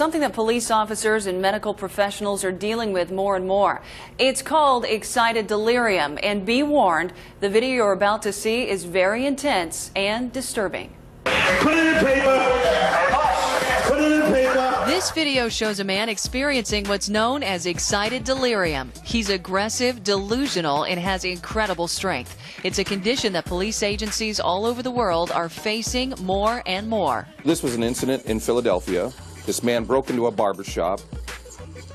something that police officers and medical professionals are dealing with more and more. It's called excited delirium, and be warned, the video you're about to see is very intense and disturbing. Put it in paper! Put it in paper! This video shows a man experiencing what's known as excited delirium. He's aggressive, delusional, and has incredible strength. It's a condition that police agencies all over the world are facing more and more. This was an incident in Philadelphia. This man broke into a barber shop.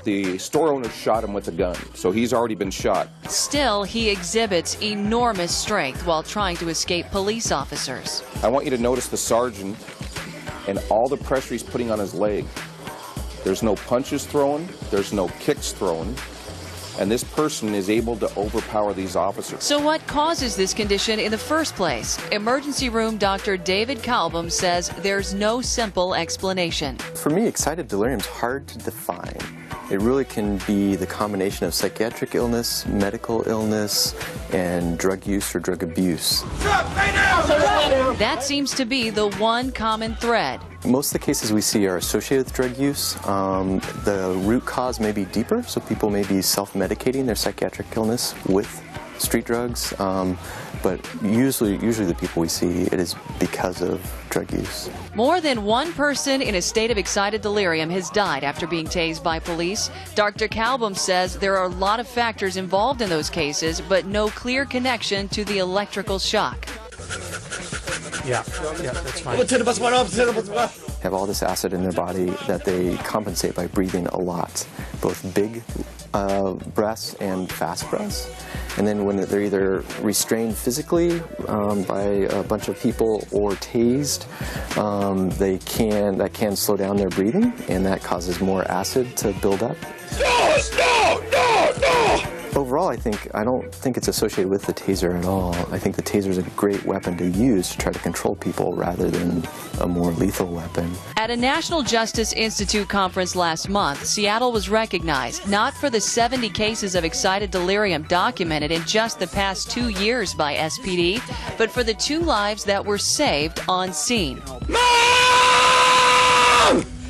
The store owner shot him with a gun, so he's already been shot. Still, he exhibits enormous strength while trying to escape police officers. I want you to notice the sergeant and all the pressure he's putting on his leg. There's no punches thrown, there's no kicks thrown, and this person is able to overpower these officers. So what causes this condition in the first place? Emergency room Dr. David Kalbum says there's no simple explanation. For me, excited delirium is hard to define. It really can be the combination of psychiatric illness, medical illness, and drug use or drug abuse. That seems to be the one common thread. Most of the cases we see are associated with drug use. The root cause may be deeper, so people may be self-medicating their psychiatric illness with street drugs, but usually the people we see, it is because of drug use. More than one person in a state of excited delirium has died after being tased by police. Dr. Kalbum says there are a lot of factors involved in those cases, but no clear connection to the electrical shock. Yeah, that's fine. Have all this acid in their body that they compensate by breathing a lot, both big breaths and fast breaths. And then when they're either restrained physically by a bunch of people or tased, that can slow down their breathing, and that causes more acid to build up. No! Overall, I don't think it's associated with the taser at all. I think the taser is a great weapon to use to try to control people rather than a more lethal weapon. At a National Justice Institute conference last month, Seattle was recognized not for the 70 cases of excited delirium documented in just the past 2 years by SPD, but for the 2 lives that were saved on scene. Mom!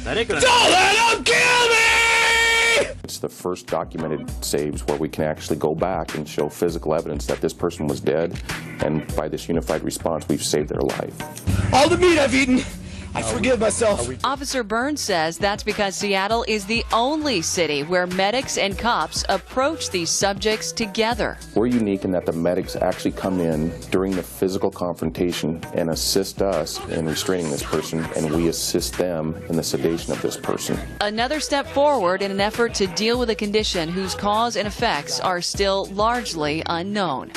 Don't let him kill me! It's the first documented saves where we can actually go back and show physical evidence that this person was dead, and by this unified response, we've saved their life. All the meat I've eaten, I forgive myself. Officer Burns says that's because Seattle is the only city where medics and cops approach these subjects together. We're unique in that the medics actually come in during the physical confrontation and assist us in restraining this person, and we assist them in the sedation of this person. Another step forward in an effort to deal with a condition whose cause and effects are still largely unknown.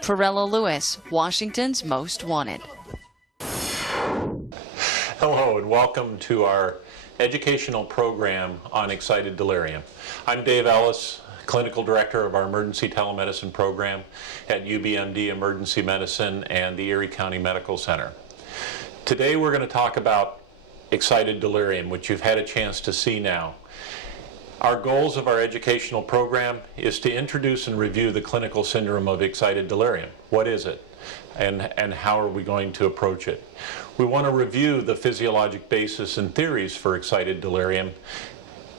Perella Lewis, Washington's Most Wanted. Hello and welcome to our educational program on excited delirium. I'm Dave Ellis, Clinical Director of our Emergency Telemedicine Program at UBMD Emergency Medicine and the Erie County Medical Center. Today we're going to talk about excited delirium, which you've had a chance to see now. Our goals of our educational program is to introduce and review the clinical syndrome of excited delirium. What is it? And how are we going to approach it? We want to review the physiologic basis and theories for excited delirium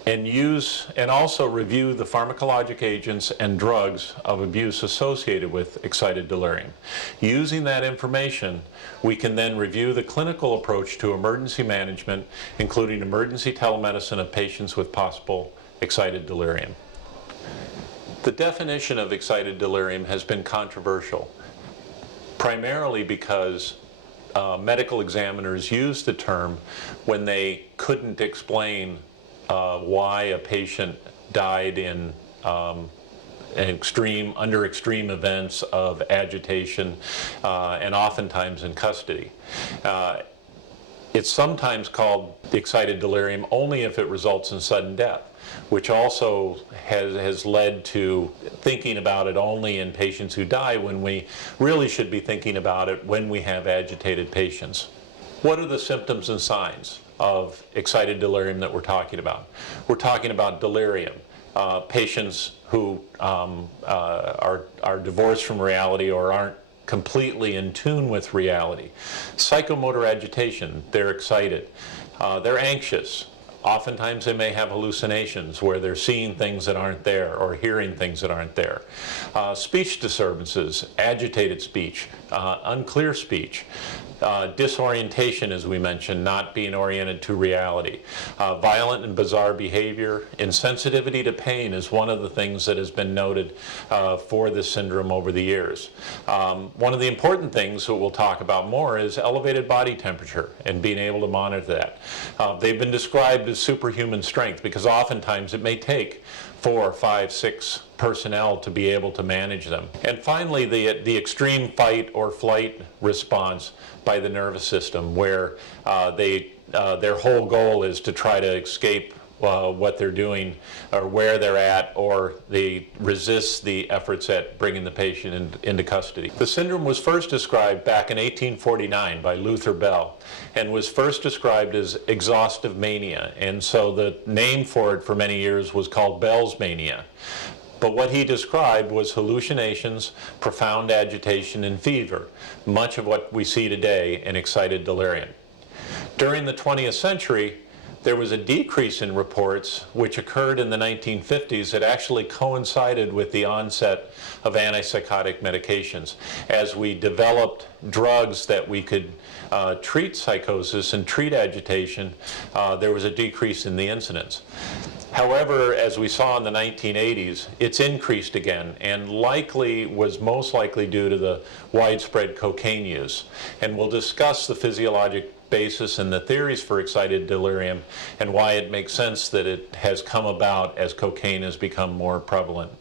and also review the pharmacologic agents and drugs of abuse associated with excited delirium. Using that information, we can then review the clinical approach to emergency management, including emergency telemedicine of patients with possible excited delirium. The definition of excited delirium has been controversial, primarily because medical examiners used the term when they couldn't explain why a patient died in under extreme events of agitation and oftentimes in custody. It's sometimes called excited delirium only if it results in sudden death, which also has led to thinking about it only in patients who die when we really should be thinking about it when we have agitated patients. What are the symptoms and signs of excited delirium that we're talking about? We're talking about delirium, patients who are divorced from reality or aren't completely in tune with reality. Psychomotor agitation, they're excited. They're anxious. Oftentimes they may have hallucinations where they're seeing things that aren't there or hearing things that aren't there. Speech disturbances, agitated speech, unclear speech, disorientation, as we mentioned, not being oriented to reality, violent and bizarre behavior, insensitivity to pain is one of the things that has been noted for this syndrome over the years. One of the important things that we'll talk about more is elevated body temperature and being able to monitor that. They've been described as superhuman strength because oftentimes it may take 4, 5, 6 personnel to be able to manage them. And finally, the extreme fight or flight response by the nervous system, where their whole goal is to try to escape what they're doing or where they're at, or they resist the efforts at bringing the patient into custody. The syndrome was first described back in 1849 by Luther Bell and was first described as exhaustive mania, and so the name for it for many years was called Bell's mania. But what he described was hallucinations, profound agitation, and fever, much of what we see today in excited delirium. During the 20th century, there was a decrease in reports which occurred in the 1950s that actually coincided with the onset of antipsychotic medications. As we developed drugs that we could treat psychosis and treat agitation, there was a decrease in the incidence. However, as we saw in the 1980s, it's increased again, and was most likely due to the widespread cocaine use. And we'll discuss the physiologic basis and the theories for excited delirium and why it makes sense that it has come about as cocaine has become more prevalent.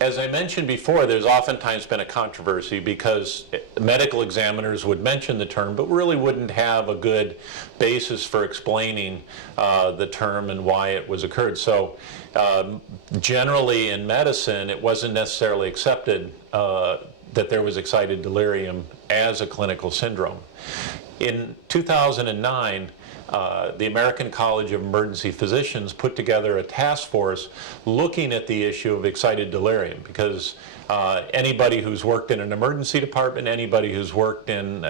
As I mentioned before, there's oftentimes been a controversy because medical examiners would mention the term but really wouldn't have a good basis for explaining the term and why it was occurred. So generally in medicine, it wasn't necessarily accepted that there was excited delirium as a clinical syndrome. In 2009, the American College of Emergency Physicians put together a task force looking at the issue of excited delirium, because anybody who's worked in an emergency department, anybody who's worked in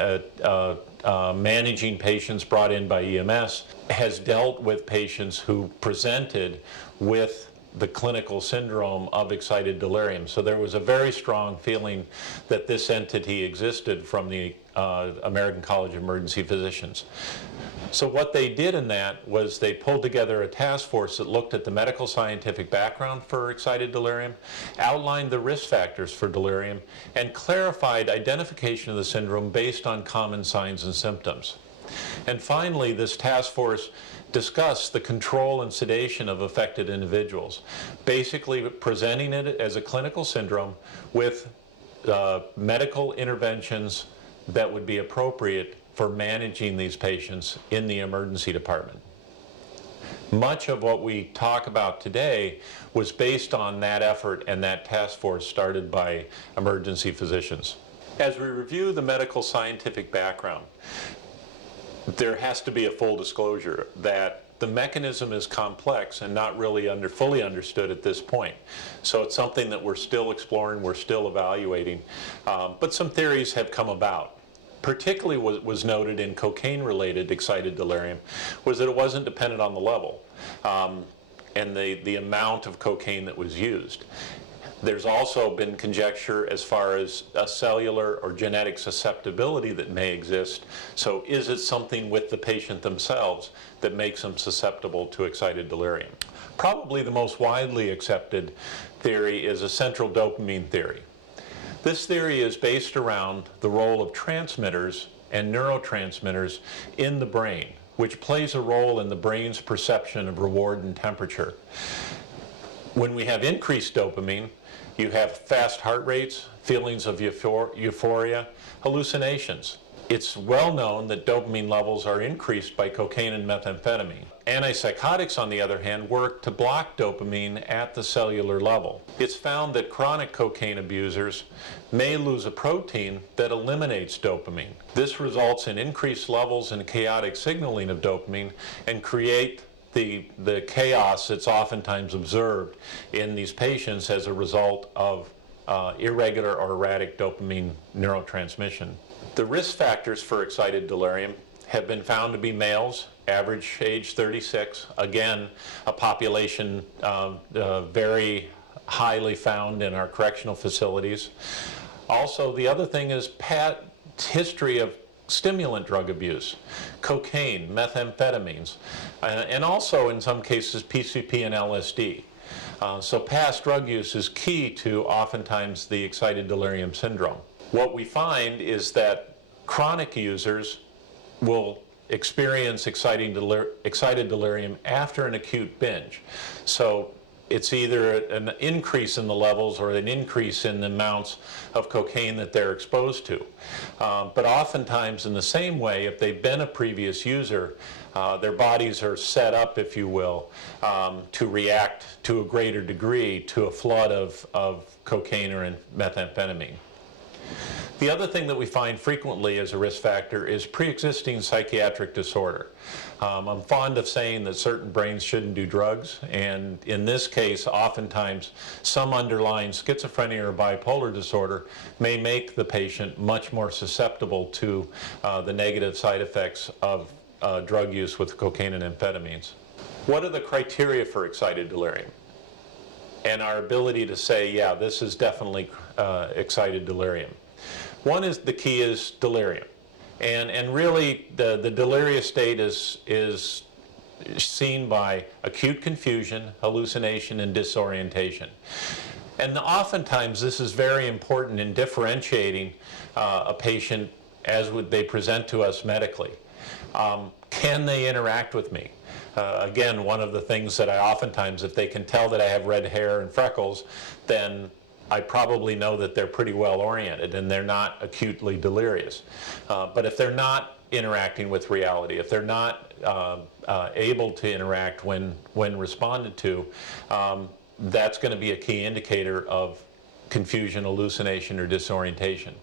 managing patients brought in by EMS, has dealt with patients who presented with the clinical syndrome of excited delirium. So there was a very strong feeling that this entity existed from the American College of Emergency Physicians. So what they did in that was they pulled together a task force that looked at the medical scientific background for excited delirium, outlined the risk factors for delirium, and clarified identification of the syndrome based on common signs and symptoms. And finally, this task force discussed the control and sedation of affected individuals, basically presenting it as a clinical syndrome with medical interventions that would be appropriate for managing these patients in the emergency department. Much of what we talk about today was based on that effort and that task force started by emergency physicians. As we review the medical scientific background, there has to be a full disclosure that the mechanism is complex and not really fully understood at this point. So it's something that we're still exploring, we're still evaluating, but some theories have come about. Particularly what was noted in cocaine-related excited delirium was that it wasn't dependent on the level and the amount of cocaine that was used. There's also been conjecture as far as a cellular or genetic susceptibility that may exist. So is it something with the patient themselves that makes them susceptible to excited delirium? Probably the most widely accepted theory is a central dopamine theory. This theory is based around the role of transmitters and neurotransmitters in the brain, which plays a role in the brain's perception of reward and temperature. When we have increased dopamine, you have fast heart rates, feelings of euphoria, hallucinations. It's well known that dopamine levels are increased by cocaine and methamphetamine. Antipsychotics, on the other hand, work to block dopamine at the cellular level. It's found that chronic cocaine abusers may lose a protein that eliminates dopamine. This results in increased levels in chaotic signaling of dopamine and create the chaos that's oftentimes observed in these patients as a result of irregular or erratic dopamine neurotransmission. The risk factors for excited delirium have been found to be males, average age 36. Again, a population very highly found in our correctional facilities. Also, the other thing is history of stimulant drug abuse, cocaine, methamphetamines, and also in some cases PCP and LSD. So past drug use is key to oftentimes the excited delirium syndrome. What we find is that chronic users will experience excited delirium after an acute binge. So it's either an increase in the levels or an increase in the amounts of cocaine that they're exposed to. But oftentimes in the same way, if they've been a previous user, their bodies are set up, if you will, to react to a greater degree to a flood of cocaine or methamphetamine. The other thing that we find frequently as a risk factor is pre-existing psychiatric disorder. I'm fond of saying that certain brains shouldn't do drugs, and in this case, oftentimes, some underlying schizophrenia or bipolar disorder may make the patient much more susceptible to the negative side effects of drug use with cocaine and amphetamines. What are the criteria for excited delirium? And our ability to say, yeah, this is definitely excited delirium. One is, the key is delirium. And really, the delirious state is seen by acute confusion, hallucination, and disorientation. And oftentimes, this is very important in differentiating a patient as they present to us medically. Can they interact with me? Again, one of the things that I oftentimes, if they can tell that I have red hair and freckles, then I probably know that they're pretty well oriented and they're not acutely delirious. But if they're not interacting with reality, if they're not able to interact when responded to, that's going to be a key indicator of confusion, hallucination, or disorientation.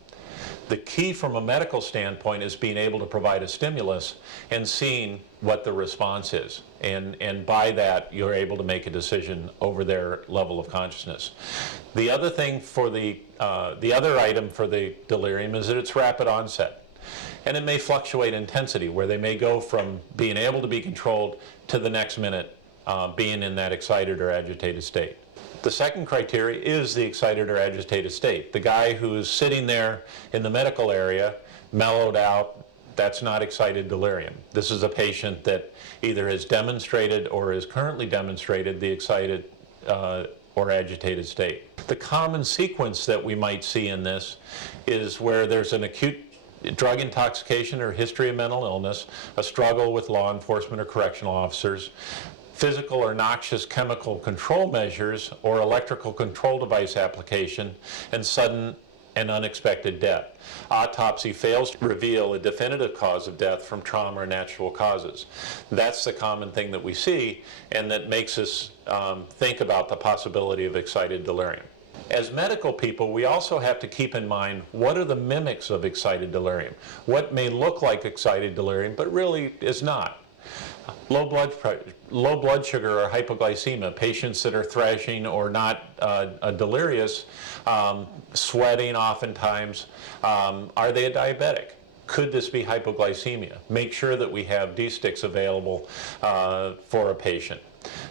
The key from a medical standpoint is being able to provide a stimulus and seeing what the response is. And by that, you're able to make a decision over their level of consciousness. The other thing for the other item for the delirium is that it's rapid onset. And it may fluctuate intensity, where they may go from being able to be controlled to the next minute being in that excited or agitated state. The second criteria is the excited or agitated state. The guy who's sitting there in the medical area, mellowed out, that's not excited delirium. This is a patient that either has demonstrated or is currently demonstrated the excited or agitated state. The common sequence that we might see in this is where there's an acute drug intoxication or history of mental illness, a struggle with law enforcement or correctional officers, physical or noxious chemical control measures or electrical control device application, and sudden and unexpected death. Autopsy fails to reveal a definitive cause of death from trauma or natural causes. That's the common thing that we see, and that makes us think about the possibility of excited delirium. As medical people, we also have to keep in mind, what are the mimics of excited delirium? What may look like excited delirium, but really is not? Low blood sugar or hypoglycemia, patients that are thrashing or not delirious, sweating oftentimes. Are they a diabetic? Could this be hypoglycemia? Make sure that we have D-sticks available for a patient.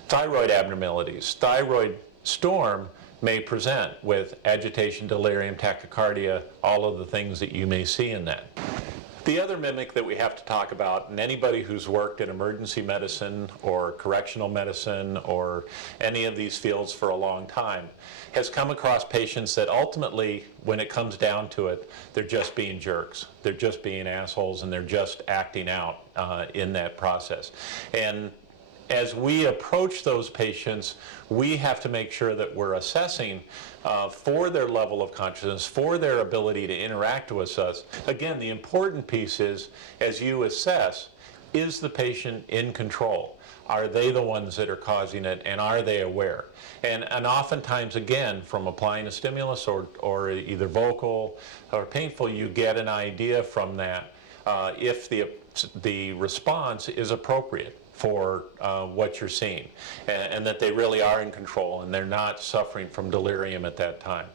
Thyroid abnormalities. Thyroid storm may present with agitation, delirium, tachycardia, all of the things that you may see in that. The other mimic that we have to talk about, and anybody who's worked in emergency medicine or correctional medicine or any of these fields for a long time, has come across patients that ultimately, when it comes down to it, they're just being jerks. They're just being assholes, and they're just acting out in that process. And as we approach those patients, we have to make sure that we're assessing for their level of consciousness, for their ability to interact with us. Again, the important piece is, as you assess, is the patient in control? Are they the ones that are causing it, and are they aware? And oftentimes, again, from applying a stimulus or either vocal or painful, you get an idea from that if the response is appropriate for what you're seeing, and that they really are in control and they're not suffering from delirium at that time.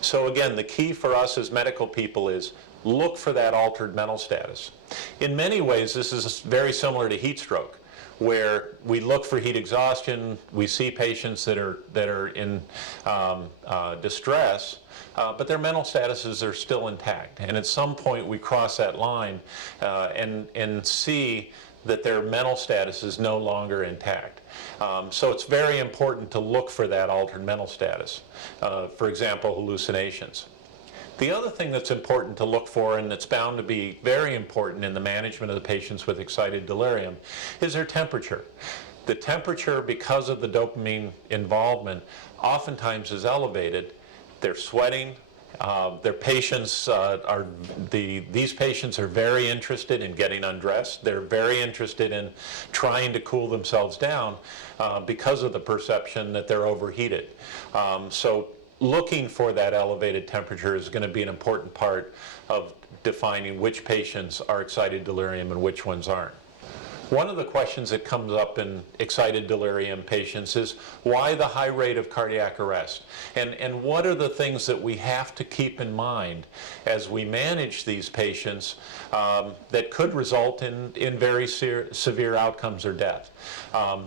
So again, the key for us as medical people is look for that altered mental status. In many ways, this is very similar to heat stroke, where we look for heat exhaustion. We see patients that are in distress, but their mental statuses are still intact. And at some point, we cross that line and see that their mental status is no longer intact. So it's very important to look for that altered mental status. For example, hallucinations. The other thing that's important to look for, and that's bound to be very important in the management of the patients with excited delirium, is their temperature. The temperature, because of the dopamine involvement, oftentimes is elevated. They're sweating. Their patients these patients are very interested in getting undressed. They're very interested in trying to cool themselves down because of the perception that they're overheated. So looking for that elevated temperature is going to be an important part of defining which patients are excited delirium and which ones aren't. One of the questions that comes up in excited delirium patients is why the high rate of cardiac arrest? And what are the things that we have to keep in mind as we manage these patients that could result in very severe outcomes or death?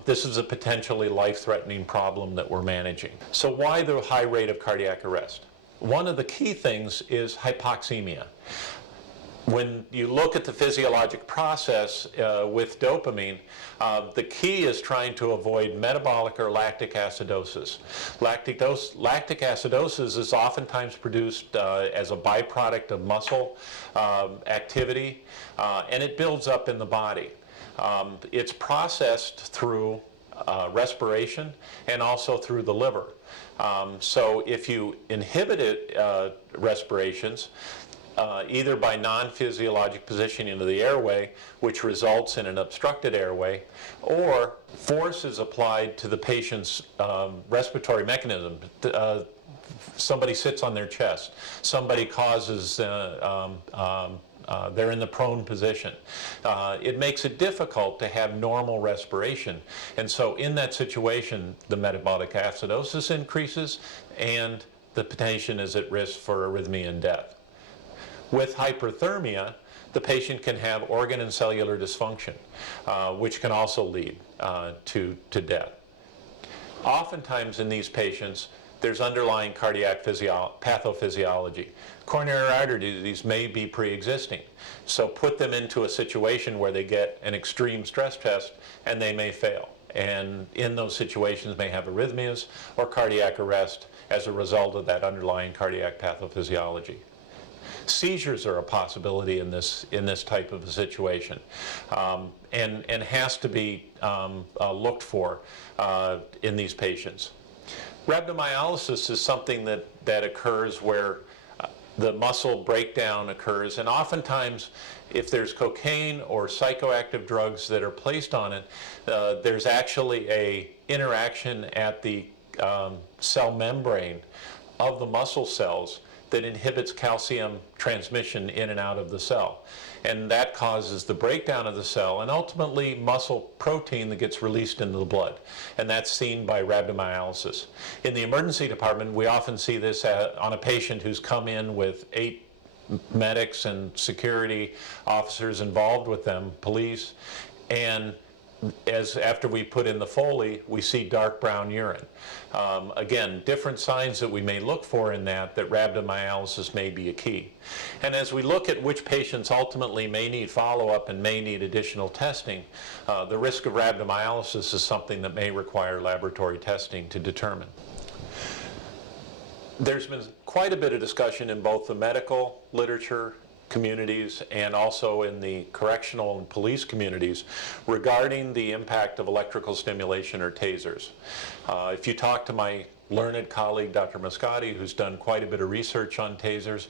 This is a potentially life-threatening problem that we're managing. So why the high rate of cardiac arrest? One of the key things is hypoxemia. When you look at the physiologic process with dopamine, the key is trying to avoid metabolic or lactic acidosis. Lactic acidosis is oftentimes produced as a byproduct of muscle activity, and it builds up in the body. It's processed through respiration and also through the liver. So if you inhibit respirations, either by non-physiologic positioning of the airway, which results in an obstructed airway, or force is applied to the patient's respiratory mechanism. Somebody sits on their chest. Somebody causes, they're in the prone position. It makes it difficult to have normal respiration. And so in that situation, the metabolic acidosis increases and the patient is at risk for arrhythmia and death. With hyperthermia, the patient can have organ and cellular dysfunction, which can also lead to death. Oftentimes in these patients, there's underlying cardiac pathophysiology. Coronary artery disease may be pre-existing, so put them into a situation where they get an extreme stress test and they may fail. And in those situations may have arrhythmias or cardiac arrest as a result of that underlying cardiac pathophysiology. Seizures are a possibility in this type of a situation, and has to be looked for in these patients. Rhabdomyolysis is something that occurs where the muscle breakdown occurs, and oftentimes if there's cocaine or psychoactive drugs that are placed on it, there's actually an interaction at the cell membrane of the muscle cells that inhibits calcium transmission in and out of the cell. And that causes the breakdown of the cell and ultimately muscle protein that gets released into the blood. And that's seen by rhabdomyolysis. In the emergency department, we often see this on a patient who's come in with 8 medics and security officers involved with them, police, and after we put in the Foley, we see dark brown urine. Again, different signs that we may look for in that rhabdomyolysis may be a key. And as we look at which patients ultimately may need follow-up and may need additional testing, the risk of rhabdomyolysis is something that may require laboratory testing to determine. There's been quite a bit of discussion in both the medical literature communities and also in the correctional and police communities regarding the impact of electrical stimulation or tasers. If you talk to my learned colleague, Dr. Moscati, who's done quite a bit of research on tasers,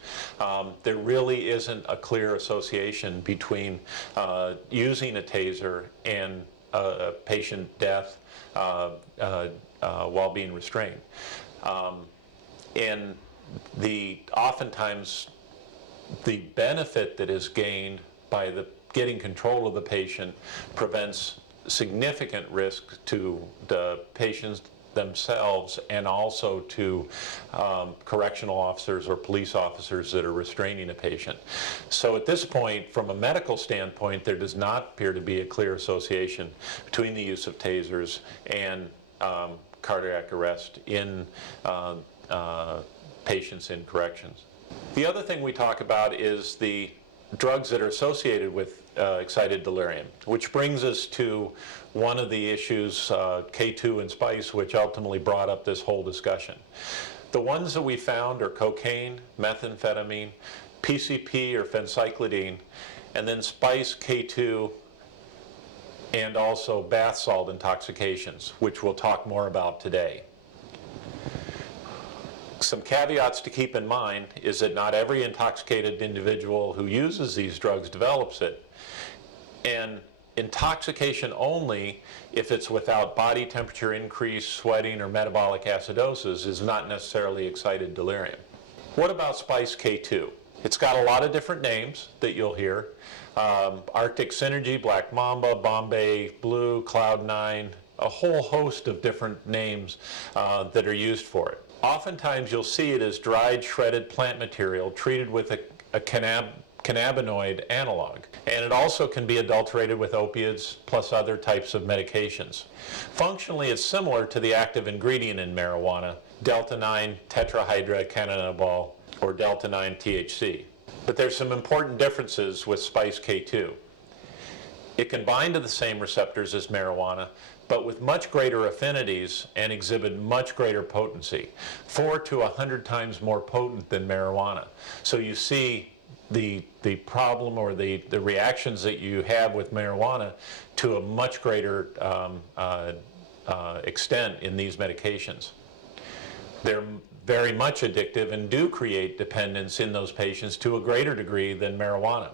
there really isn't a clear association between using a taser and patient death while being restrained. And oftentimes the benefit that is gained by getting control of the patient prevents significant risk to the patients themselves and also to correctional officers or police officers that are restraining a patient. So at this point, from a medical standpoint, there does not appear to be a clear association between the use of tasers and cardiac arrest in patients in corrections. The other thing we talk about is the drugs that are associated with excited delirium, which brings us to one of the issues, K2 and spice, which ultimately brought up this whole discussion. The ones that we found are cocaine, methamphetamine, PCP or phencyclidine, and then spice, K2, and also bath salt intoxications, which we'll talk more about today. Some caveats to keep in mind is that not every intoxicated individual who uses these drugs develops it. And intoxication only, if it's without body temperature increase, sweating, or metabolic acidosis, is not necessarily excited delirium. What about spice K2? It's got a lot of different names that you'll hear. Arctic Synergy, Black Mamba, Bombay Blue, Cloud9, a whole host of different names that are used for it. Oftentimes you'll see it as dried, shredded plant material treated with a cannabinoid analog. And it also can be adulterated with opiates plus other types of medications. Functionally, it's similar to the active ingredient in marijuana, delta-9 tetrahydrocannabinol, or delta-9 THC. But there's some important differences with spice K2. It can bind to the same receptors as marijuana, but with much greater affinities and exhibit much greater potency, 4 to 100 times more potent than marijuana. So you see the problem or the reactions that you have with marijuana to a much greater extent in these medications. They're very much addictive and do create dependence in those patients to a greater degree than marijuana.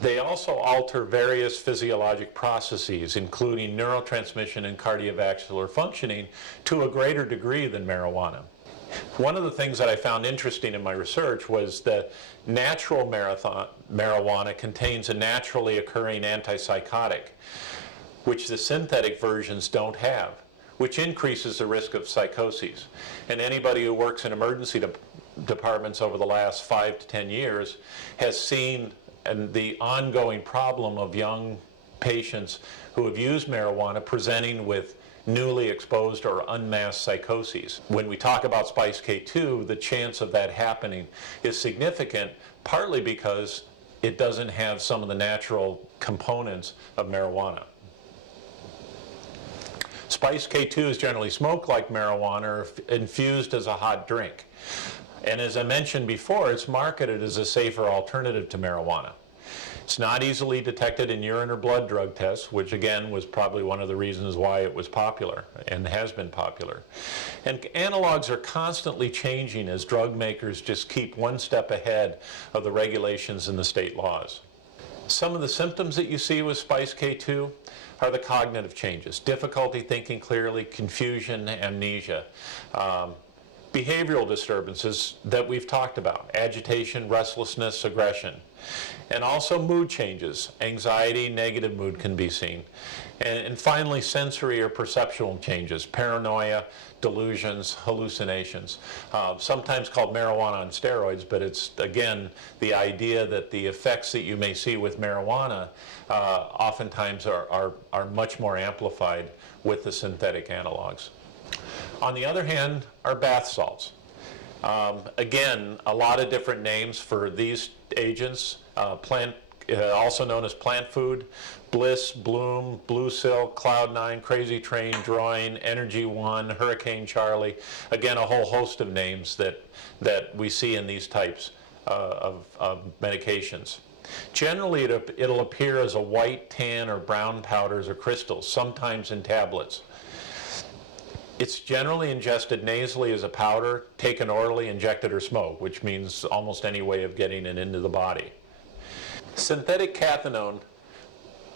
They also alter various physiologic processes, including neurotransmission and cardiovascular functioning, to a greater degree than marijuana. One of the things that I found interesting in my research was that natural marijuana contains a naturally occurring antipsychotic, which the synthetic versions don't have, which increases the risk of psychoses. And anybody who works in emergency departments over the last 5 to 10 years has seen the ongoing problem of young patients who have used marijuana presenting with newly exposed or unmasked psychoses. When we talk about spice K2, the chance of that happening is significant, partly because it doesn't have some of the natural components of marijuana. Spice K2 is generally smoked like marijuana or infused as a hot drink. And as I mentioned before, it's marketed as a safer alternative to marijuana. It's not easily detected in urine or blood drug tests, which again was probably one of the reasons why it was popular and has been popular. And analogs are constantly changing as drug makers just keep one step ahead of the regulations and the state laws. Some of the symptoms that you see with spice K2 are the cognitive changes: difficulty thinking clearly, confusion, amnesia. Behavioral disturbances that we've talked about: agitation, restlessness, aggression. And also mood changes: anxiety, negative mood can be seen. And finally, sensory or perceptual changes: paranoia, delusions, hallucinations. Sometimes called marijuana on steroids, but it's, again, the idea that the effects that you may see with marijuana oftentimes are much more amplified with the synthetic analogs. On the other hand are bath salts. Again, a lot of different names for these agents. Also known as plant food: Bliss, Bloom, Blue Silk, Cloud9, Crazy Train, Drawing, Energy One, Hurricane Charlie. Again, a whole host of names that we see in these types of medications. Generally, it'll appear as a white, tan, or brown powders or crystals, sometimes in tablets. It's generally ingested nasally as a powder, taken orally, injected, or smoked, which means almost any way of getting it into the body. Synthetic cathinone,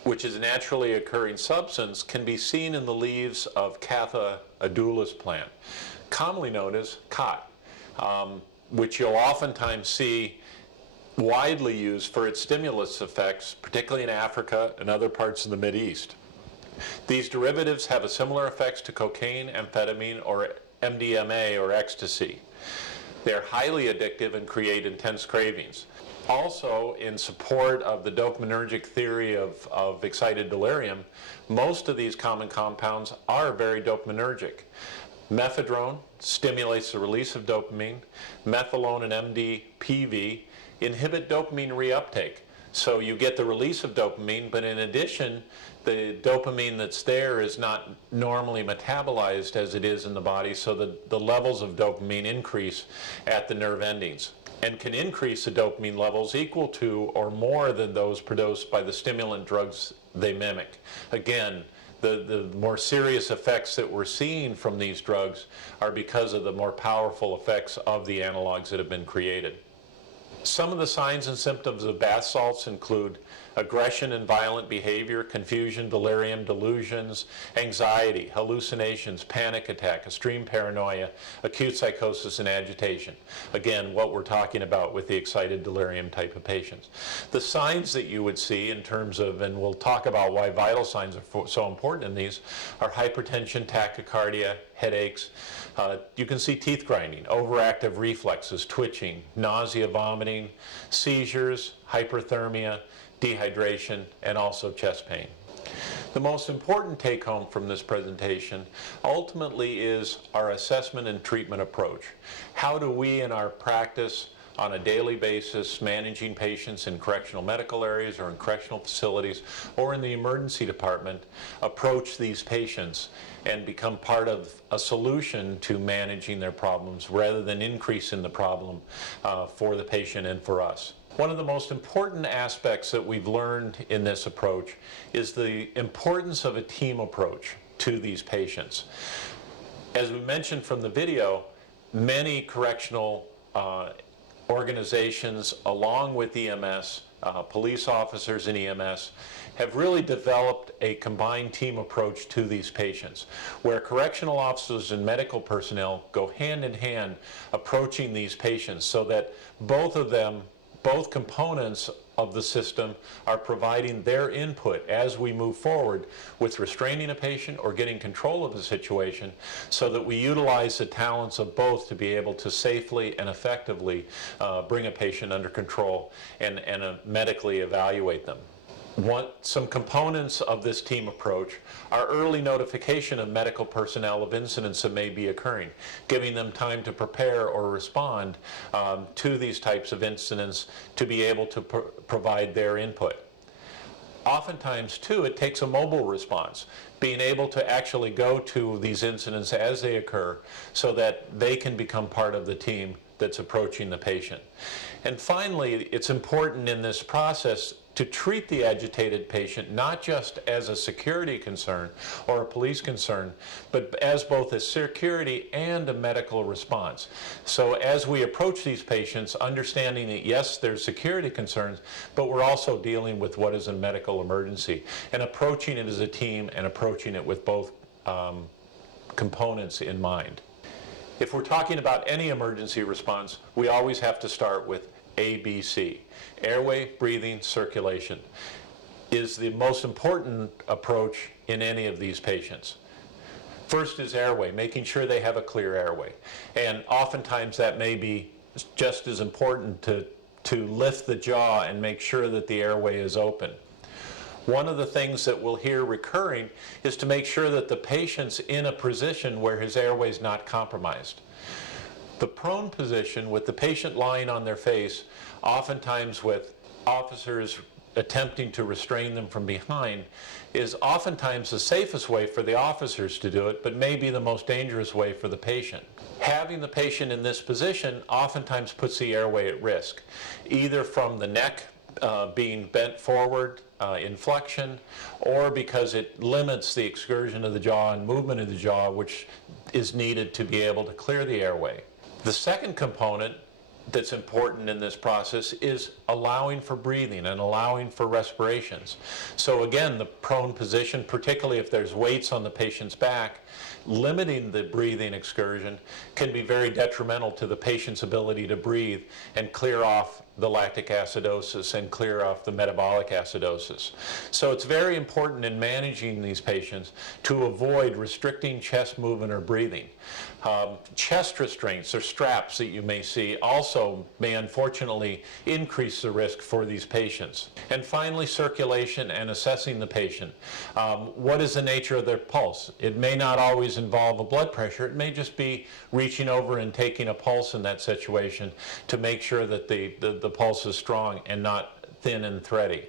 which is a naturally occurring substance, can be seen in the leaves of Catha edulis plant, commonly known as khat, which you'll oftentimes see widely used for its stimulus effects, particularly in Africa and other parts of the Mideast. These derivatives have a similar effects to cocaine, amphetamine, or MDMA or ecstasy. They're highly addictive and create intense cravings. Also, in support of the dopaminergic theory of excited delirium, most of these common compounds are very dopaminergic. Mephedrone stimulates the release of dopamine. Methylone and MDPV inhibit dopamine reuptake. So you get the release of dopamine, but in addition, the dopamine that's there is not normally metabolized as it is in the body, so the levels of dopamine increase at the nerve endings and can increase the dopamine levels equal to or more than those produced by the stimulant drugs they mimic. Again, the more serious effects that we're seeing from these drugs are because of the more powerful effects of the analogs that have been created. Some of the signs and symptoms of bath salts include aggression and violent behavior, confusion, delirium, delusions, anxiety, hallucinations, panic attack, extreme paranoia, acute psychosis, and agitation. Again, what we're talking about with the excited delirium type of patients. The signs that you would see in terms of, and we'll talk about why vital signs are so important in these, are hypertension, tachycardia, headaches. You can see teeth grinding, overactive reflexes, twitching, nausea, vomiting, seizures, hyperthermia, dehydration, and also chest pain. The most important take-home from this presentation ultimately is our assessment and treatment approach. How do we in our practice on a daily basis, managing patients in correctional medical areas or in correctional facilities or in the emergency department, approach these patients and become part of a solution to managing their problems rather than increasing the problem for the patient and for us. One of the most important aspects that we've learned in this approach is the importance of a team approach to these patients. As we mentioned from the video, many correctional organizations, along with EMS, police officers and EMS, have really developed a combined team approach to these patients, where correctional officers and medical personnel go hand in hand approaching these patients so that both components of the system are providing their input as we move forward with restraining a patient or getting control of the situation, so that we utilize the talents of both to be able to safely and effectively bring a patient under control and medically evaluate them. Some components of this team approach are early notification of medical personnel of incidents that may be occurring, giving them time to prepare or respond to these types of incidents to be able to provide their input. Oftentimes, too, it takes a mobile response, being able to actually go to these incidents as they occur so that they can become part of the team that's approaching the patient. And finally, it's important in this process to treat the agitated patient not just as a security concern or a police concern, but as both a security and a medical response. So as we approach these patients, understanding that yes, there's security concerns, but we're also dealing with what is a medical emergency, and approaching it as a team and approaching it with both components in mind. If we're talking about any emergency response, we always have to start with ABC. Airway, breathing, circulation is the most important approach in any of these patients. First is airway, making sure they have a clear airway. And oftentimes that may be just as important to lift the jaw and make sure that the airway is open. One of the things that we'll hear recurring is to make sure that the patient's in a position where his airway is not compromised. The prone position, with the patient lying on their face, oftentimes with officers attempting to restrain them from behind, is oftentimes the safest way for the officers to do it, but may be the most dangerous way for the patient. Having the patient in this position oftentimes puts the airway at risk, either from the neck being bent forward in flexion, or because it limits the excursion of the jaw and movement of the jaw, which is needed to be able to clear the airway. The second component that's important in this process is allowing for breathing and allowing for respirations. So again, the prone position, particularly if there's weights on the patient's back, limiting the breathing excursion can be very detrimental to the patient's ability to breathe and clear off the lactic acidosis and clear off the metabolic acidosis. So it's very important in managing these patients to avoid restricting chest movement or breathing. Chest restraints or straps that you may see also may unfortunately increase the risk for these patients. And finally, circulation and assessing the patient. What is the nature of their pulse? It may not always involve a blood pressure. It may just be reaching over and taking a pulse in that situation to make sure that the pulse is strong and not thin and thready.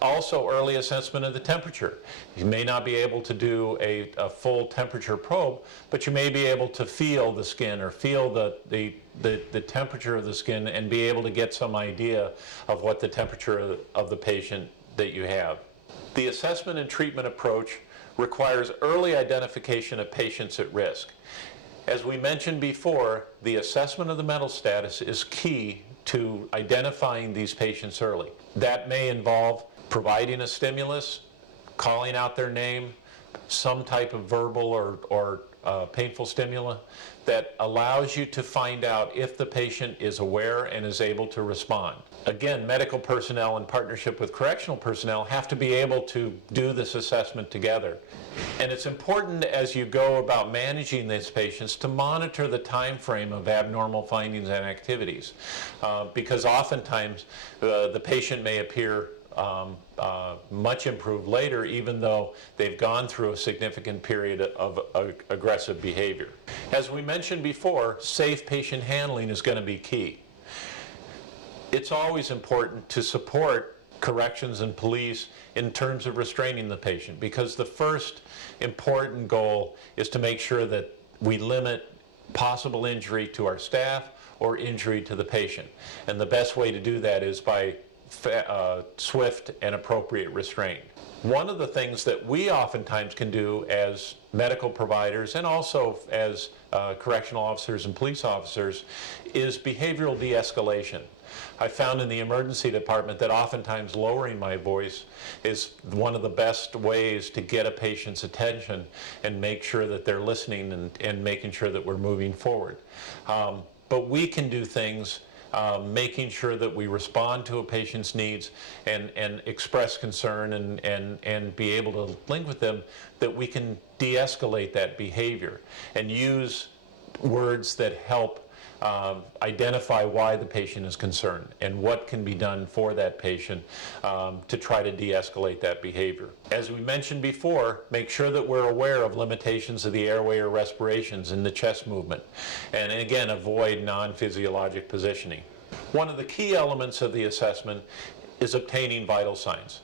Also, early assessment of the temperature. You may not be able to do a full temperature probe, but you may be able to feel the skin or feel the temperature of the skin and be able to get some idea of what the temperature of the patient that you have. The assessment and treatment approach requires early identification of patients at risk. As we mentioned before, the assessment of the mental status is key to identifying these patients early. That may involve providing a stimulus, calling out their name, some type of verbal or painful stimuli that allows you to find out if the patient is aware and is able to respond. Again, medical personnel in partnership with correctional personnel have to be able to do this assessment together. And it's important as you go about managing these patients to monitor the time frame of abnormal findings and activities, because oftentimes the patient may appear much improved later, even though they've gone through a significant period of aggressive behavior. As we mentioned before, safe patient handling is going to be key. It's always important to support corrections and police in terms of restraining the patient, because the first important goal is to make sure that we limit possible injury to our staff or injury to the patient. And the best way to do that is by swift and appropriate restraint. One of the things that we oftentimes can do as medical providers and also as correctional officers and police officers is behavioral de-escalation. I found in the emergency department that oftentimes lowering my voice is one of the best ways to get a patient's attention and make sure that they're listening and making sure that we're moving forward. But we can do things making sure that we respond to a patient's needs and express concern and be able to link with them, that we can de-escalate that behavior and use words that help identify why the patient is concerned and what can be done for that patient to try to de-escalate that behavior. As we mentioned before, make sure that we're aware of limitations of the airway or respirations in the chest movement, and again, avoid non-physiologic positioning. One of the key elements of the assessment is obtaining vital signs.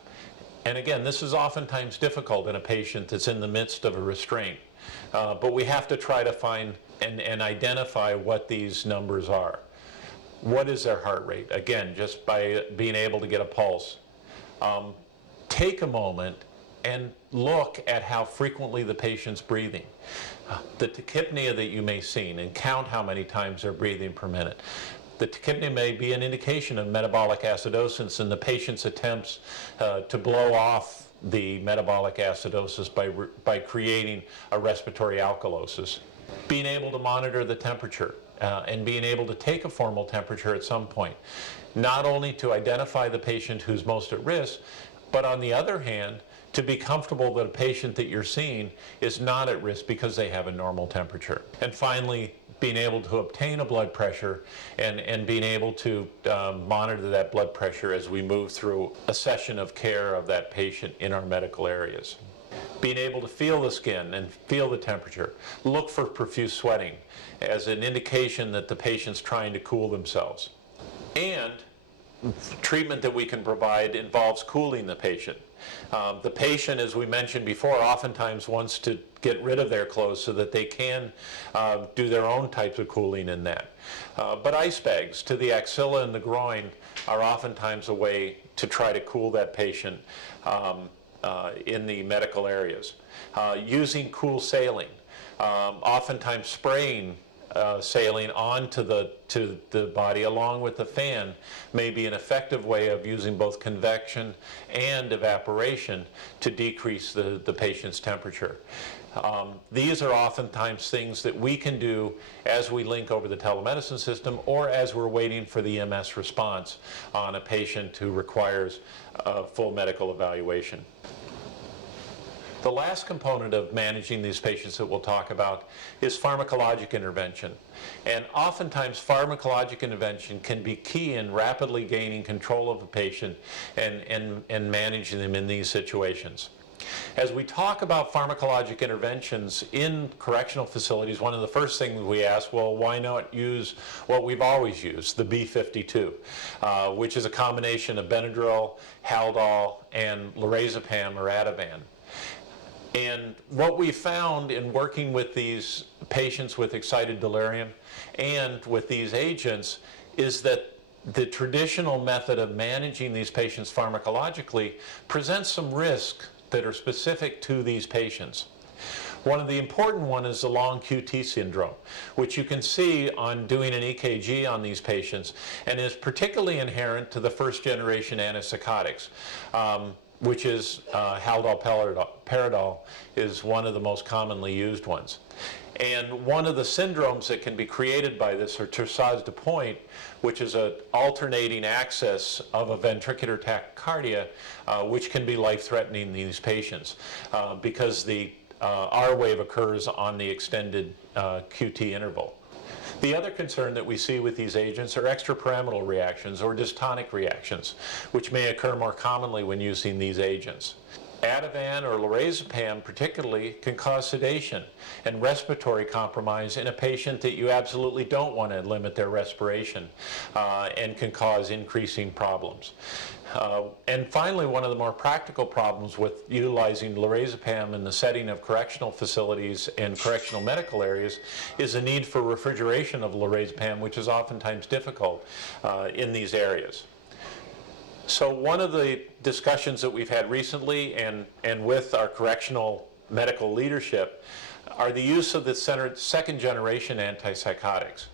And again, this is oftentimes difficult in a patient that's in the midst of a restraint, but we have to try to find and identify what these numbers are. What is their heart rate? Again, just by being able to get a pulse. Take a moment and look at how frequently the patient's breathing. The tachypnea that you may see, and count how many times they're breathing per minute. The tachypnea may be an indication of metabolic acidosis and the patient's attempts to blow off the metabolic acidosis by creating a respiratory alkalosis. Being able to monitor the temperature and being able to take a formal temperature at some point, not only to identify the patient who's most at risk, but on the other hand, to be comfortable that a patient that you're seeing is not at risk because they have a normal temperature. And finally, being able to obtain a blood pressure and being able to monitor that blood pressure as we move through a session of care of that patient in our medical areas. Being able to feel the skin and feel the temperature. Look for profuse sweating as an indication that the patient's trying to cool themselves. And treatment that we can provide involves cooling the patient. The patient, as we mentioned before, oftentimes wants to get rid of their clothes so that they can do their own types of cooling in that. But ice bags to the axilla and the groin are oftentimes a way to try to cool that patient in the medical areas. Using cool saline, oftentimes spraying saline onto the body along with the fan may be an effective way of using both convection and evaporation to decrease the patient's temperature. These are oftentimes things that we can do as we link over the telemedicine system or as we're waiting for the EMS response on a patient who requires a full medical evaluation. The last component of managing these patients that we'll talk about is pharmacologic intervention. And oftentimes pharmacologic intervention can be key in rapidly gaining control of a patient and managing them in these situations. As we talk about pharmacologic interventions in correctional facilities, one of the first things we ask, well, why not use what we've always used, the B52, which is a combination of Benadryl, Haldol, and lorazepam or Ativan. And what we found in working with these patients with excited delirium and with these agents is that the traditional method of managing these patients pharmacologically presents some risk that are specific to these patients. One of the important one is the long QT syndrome, which you can see on doing an EKG on these patients and is particularly inherent to the first generation antipsychotics. Which is Haldol Paridol is one of the most commonly used ones. And one of the syndromes that can be created by this are torsades de pointe, which is an alternating access of a ventricular tachycardia, which can be life-threatening in these patients because the R wave occurs on the extended QT interval. The other concern that we see with these agents are extrapyramidal reactions or dystonic reactions, which may occur more commonly when using these agents. Ativan or lorazepam particularly can cause sedation and respiratory compromise in a patient that you absolutely don't want to limit their respiration and can cause increasing problems. And finally, one of the more practical problems with utilizing lorazepam in the setting of correctional facilities and correctional medical areas is the need for refrigeration of lorazepam, which is oftentimes difficult in these areas. So one of the discussions that we've had recently and with our correctional medical leadership are the use of the second generation antipsychotics.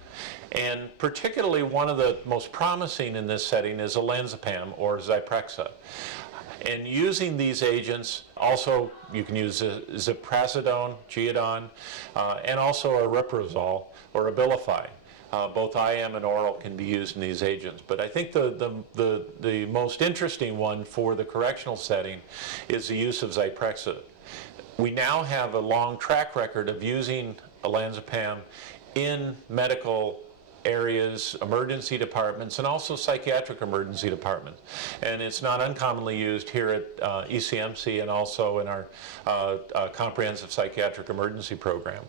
And particularly one of the most promising in this setting is olanzapam or Zyprexa. And using these agents, also you can use ziprasidone, Geodon, and also aripiprazole or Abilify. Both IM and oral can be used in these agents. But I think the most interesting one for the correctional setting is the use of Zyprexa. We now have a long track record of using olanzapam in medical areas, emergency departments, and also psychiatric emergency departments. And it's not uncommonly used here at ECMC and also in our Comprehensive Psychiatric Emergency Program,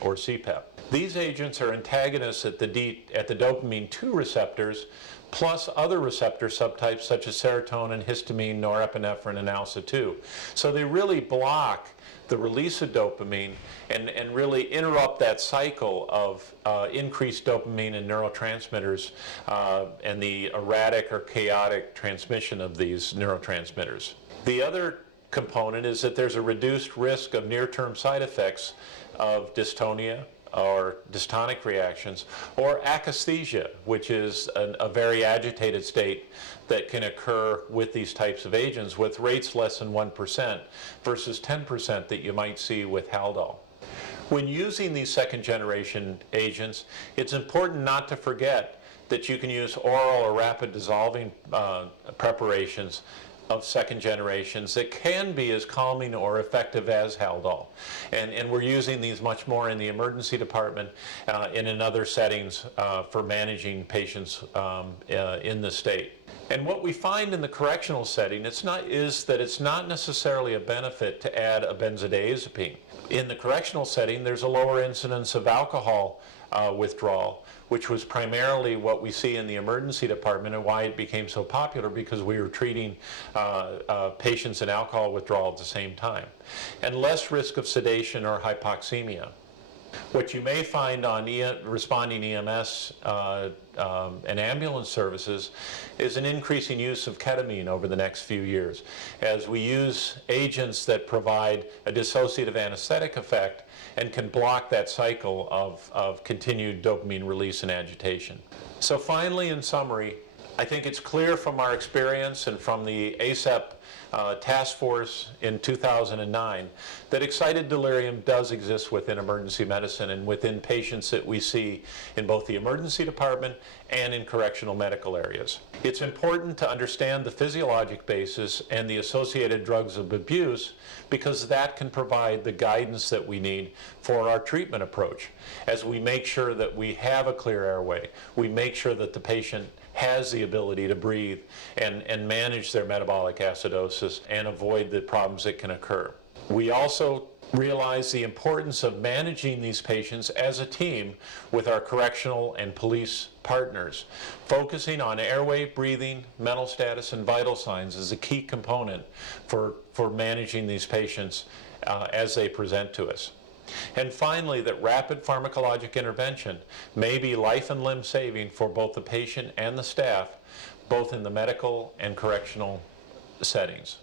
or CPEP. These agents are antagonists at the dopamine 2 receptors, plus other receptor subtypes such as serotonin, histamine, norepinephrine, and alpha-2. So they really block the release of dopamine and really interrupt that cycle of increased dopamine and neurotransmitters and the erratic or chaotic transmission of these neurotransmitters. The other component is that there's a reduced risk of near-term side effects of dystonia or dystonic reactions, or akathisia, which is a very agitated state that can occur with these types of agents with rates less than 1% versus 10% that you might see with Haldol. When using these second generation agents, it's important not to forget that you can use oral or rapid dissolving preparations of second generations that can be as calming or effective as Haldol. And we're using these much more in the emergency department and in other settings for managing patients in the state. And what we find in the correctional setting is that it's not necessarily a benefit to add a benzodiazepine. In the correctional setting, there's a lower incidence of alcohol withdrawal, which was primarily what we see in the emergency department and why it became so popular, because we were treating patients in alcohol withdrawal at the same time. And less risk of sedation or hypoxemia. What you may find on responding EMS and ambulance services is an increasing use of ketamine over the next few years as we use agents that provide a dissociative anesthetic effect and can block that cycle of continued dopamine release and agitation. So finally, in summary, I think it's clear from our experience and from the ASAP task force in 2009 that excited delirium does exist within emergency medicine and within patients that we see in both the emergency department and in correctional medical areas. It's important to understand the physiologic basis and the associated drugs of abuse, because that can provide the guidance that we need for our treatment approach. As we make sure that we have a clear airway, we make sure that the patient has the ability to breathe and manage their metabolic acidosis and avoid the problems that can occur. We also realize the importance of managing these patients as a team with our correctional and police partners. Focusing on airway, breathing, mental status, and vital signs is a key component for managing these patients as they present to us. And finally, that rapid pharmacologic intervention may be life and limb saving for both the patient and the staff, both in the medical and correctional settings.